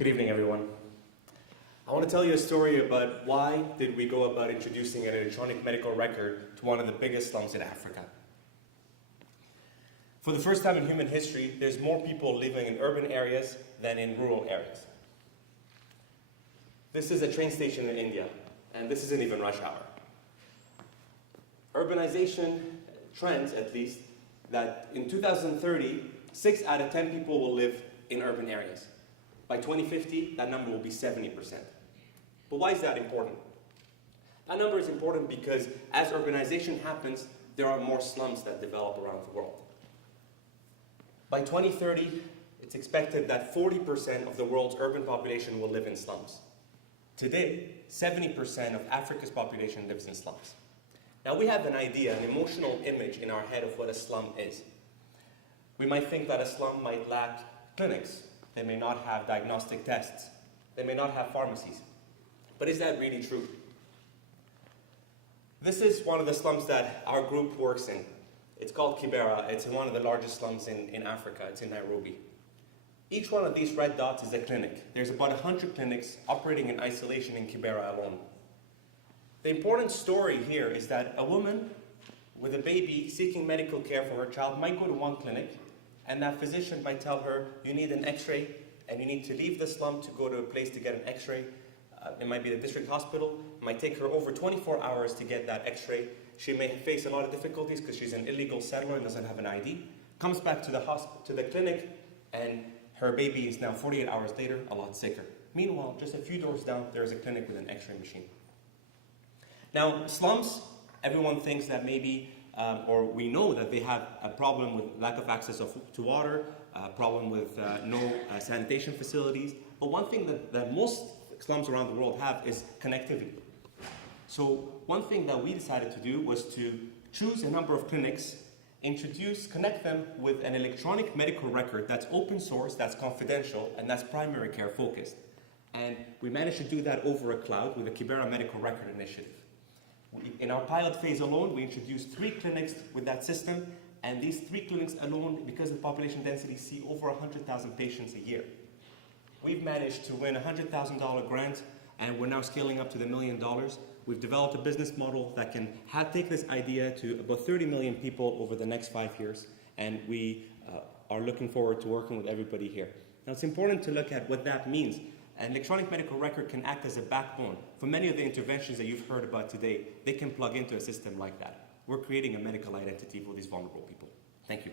Good evening, everyone. I want to tell you a story about why did we go about introducing an electronic medical record to one of the biggest slums in Africa. For the first time in human history, there's more people living in urban areas than in rural areas. This is a train station in India, and this isn't even rush hour. Urbanization trends, at least, that in 2030, 6 out of 10 people will live in urban areas. By 2050, that number will be 70%. But why is that important? That number is important because as urbanization happens, there are more slums that develop around the world. By 2030, it's expected that 40% of the world's urban population will live in slums. Today, 70% of Africa's population lives in slums. Now we have an idea, an emotional image in our head of what a slum is. We might think that a slum might lack clinics. They may not have diagnostic tests. They may not have pharmacies. But is that really true? This is one of the slums that our group works in. It's called Kibera. It's one of the largest slums in Africa. It's in Nairobi. Each one of these red dots is a clinic. There's about 100 clinics operating in isolation in Kibera alone. The important story here is that a woman with a baby seeking medical care for her child might go to one clinic, and that physician might tell her, you need an x-ray, and you need to leave the slum to go to a place to get an x-ray. It might be the district hospital. It might take her over 24 hours to get that x-ray. She may face a lot of difficulties because she's an illegal settler and doesn't have an ID. Comes back to the clinic, and her baby is now 48 hours later, a lot sicker. Meanwhile, just a few doors down, there's a clinic with an x-ray machine. Now, slums, everyone thinks that maybe, or we know that they have a problem with lack of access to water, a problem with no sanitation facilities. But one thing that most slums around the world have is connectivity. So one thing that we decided to do was to choose a number of clinics, connect them with an electronic medical record that's open source, that's confidential, and that's primary care focused. And we managed to do that over a cloud with the Kibera Medical Record Initiative. In our pilot phase alone, we introduced 3 clinics with that system, and these 3 clinics alone, because of the population density, see over 100,000 patients a year. We've managed to win a $100,000 grant, and we're now scaling up to the $1 million. We've developed a business model that can take this idea to about 30 million people over the next 5 years, and we are looking forward to working with everybody here. Now, it's important to look at what that means. An electronic medical record can act as a backbone for many of the interventions that you've heard about today. They can plug into a system like that. We're creating a medical identity for these vulnerable people. Thank you.